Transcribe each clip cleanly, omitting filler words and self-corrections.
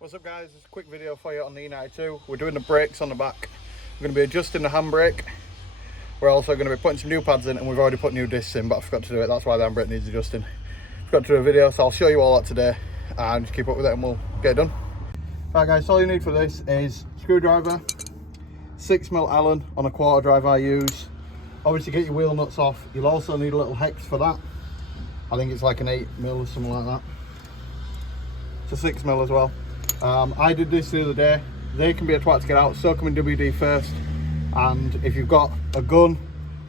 What's up guys, it's a quick video for you on the E92. We're doing the brakes on the back. We're going to be adjusting the handbrake. We're also going to be putting some new pads in, and we've already put new discs in, but I forgot to do it. That's why the handbrake needs adjusting. Forgot to do a video, so I'll show you all that today and just keep up with it and we'll get it done. Right guys, all you need for this is screwdriver, 6mm Allen on a quarter drive I use. Obviously get your wheel nuts off. You'll also need a little hex for that. I think it's like an 8mm or something like that. It's a 6mm as well. I did this the other day. They can be a twat to get out, so come in WD first. And if you've got a gun,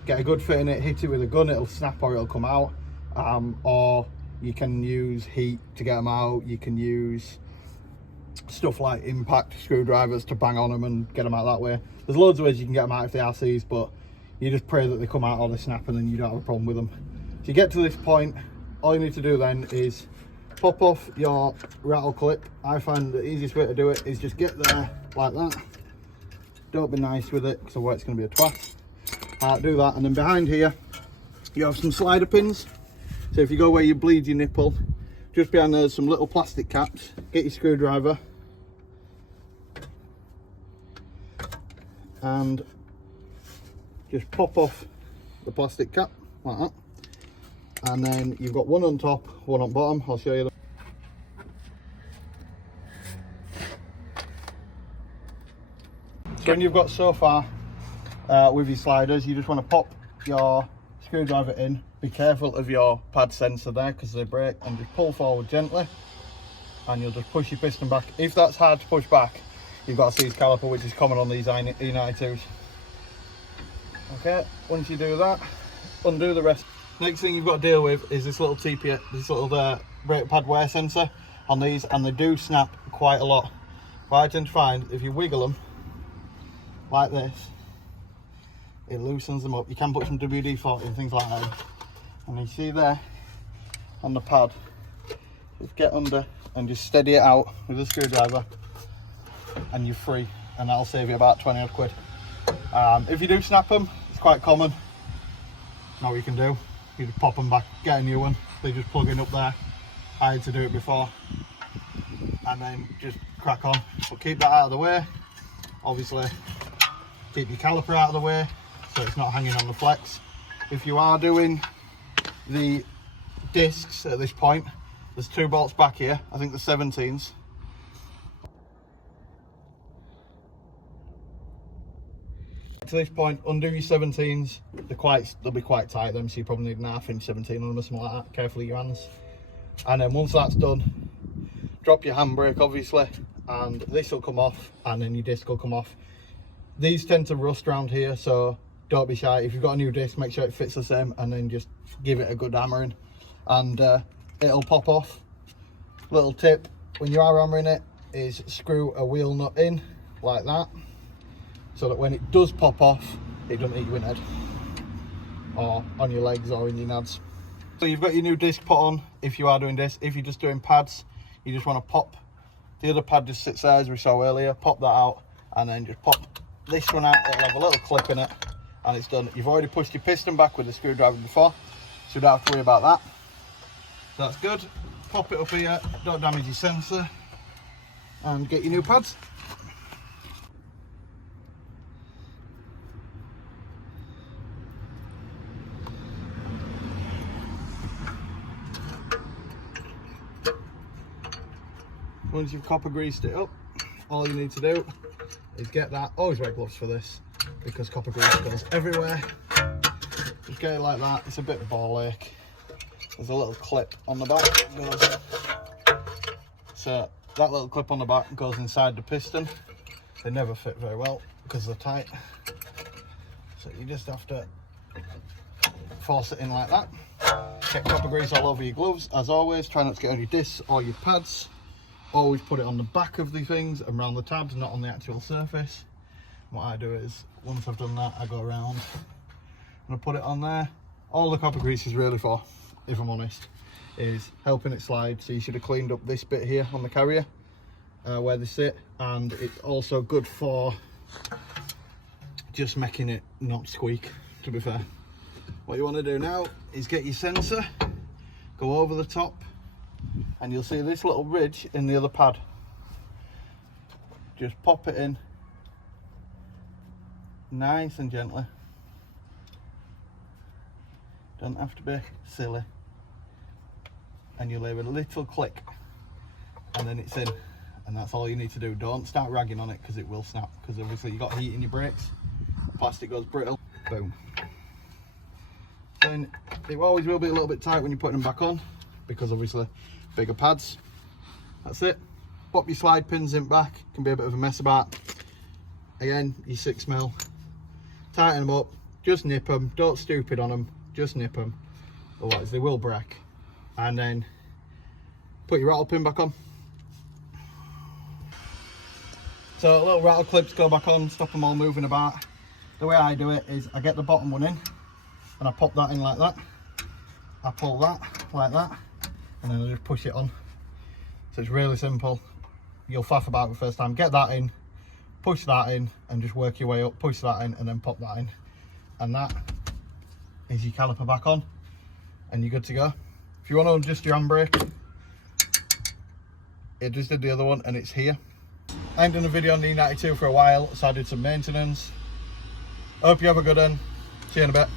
get a good fit in it, hit it with a gun, it'll snap or it'll come out. Or you can use heat to get them out. You can use stuff like impact screwdrivers to bang on them and get them out that way. There's loads of ways you can get them out if they are seized, but you just pray that they come out or they snap and then you don't have a problem with them. If you get to this point, all you need to do then is pop off your rattle clip. I find the easiest way to do it is just get there like that. Don't be nice with it because otherwise it's going to be a twat. Do that, and then behind here you have some slider pins. So if you go where you bleed your nipple, just behind there's some little plastic caps. Get your screwdriver and just pop off the plastic cap like that. And then you've got one on top, one on bottom. I'll show you them. So when you've got so far with your sliders, you just want to pop your screwdriver in. Be careful of your pad sensor there because they break, and just pull forward gently and you'll just push your piston back. If that's hard to push back, you've got a seized caliper, which is common on these E92s. Okay, once you do that, undo the rest. Next thing you've got to deal with is this little TP, this little brake pad wear sensor on these, and they do snap quite a lot. But I tend to find if you wiggle them like this, it loosens them up. You can put some WD-40 and things like that. And you see there on the pad, just get under and just steady it out with a screwdriver and you're free, and that'll save you about 20 odd quid. If you do snap them, it's quite common. Now what you can do, you just pop them back, get a new one. They just plug in up there. I had to do it before, and then just crack on. But keep that out of the way. Obviously keep your caliper out of the way so it's not hanging on the flex. If you are doing the discs at this point, there's two bolts back here. I think the 17s. To this point, undo your 17s. They'll be quite tight them, so you probably need an 1/2 inch 17 on them or something like that. Careful of your hands. And then once that's done, drop your handbrake obviously, and this will come off, and then your disc will come off. These tend to rust around here, so don't be shy. If you've got a new disc, make sure it fits the same, and then just give it a good hammering and it'll pop off. Little tip when you are hammering it is screw a wheel nut in like that, so that when it does pop off, it doesn't hit you in the head or on your legs or in your nads. So you've got your new disc put on if you are doing this. If you're just doing pads, you just want to pop the other pad, just sits there as we saw earlier, pop that out and then just pop this one out. It'll have a little clip in it and it's done. You've already pushed your piston back with the screwdriver before, so you don't have to worry about that. That's good. Pop it up here, don't damage your sensor, and get your new pads. Once you've copper greased it up, all you need to do is get that. Always wear gloves for this because copper grease goes everywhere. Just get it like that. It's a bit of a ball ache. There's a little clip on the back that goes. So that little clip on the back goes inside the piston. They never fit very well because they're tight. So you just have to force it in like that. Get copper grease all over your gloves as always. Try not to get on your discs or your pads. Always put it on the back of the things and around the tabs, not on the actual surface. What I do is, once I've done that, I go around and I put it on there. All the copper grease is really for, if I'm honest, is helping it slide. So you should have cleaned up this bit here on the carrier where they sit, and it's also good for just making it not squeak, to be fair. What you want to do now is get your sensor, go over the top, and you'll see this little ridge in the other pad. just pop it in nice and gently. Don't have to be silly. And you leave a little click and then it's in, and that's all you need to do. Don't start ragging on it because it will snap, because obviously you got heat in your brakes, plastic goes brittle. Boom. Then it always will be a little bit tight when you're putting them back on, because obviously bigger pads. That's it. Pop your slide pins in back, can be a bit of a mess about. Again, your 6mm, tighten them up, just nip them, don't stupid on them, just nip them, otherwise they will break. And then put your rattle pin back on. So little rattle clips go back on, stop them all moving about. The way I do it is I get the bottom one in and I pop that in like that. I pull that like that and then I just push it on. So it's really simple. You'll faff about the first time. Get that in, push that in and just work your way up, push that in and then pop that in. And that is your caliper back on and you're good to go. If you want to adjust your handbrake, it just did the other one and it's here. I ain't done a video on the E92 for a while, so I did some maintenance. I hope you have a good one. See you in a bit.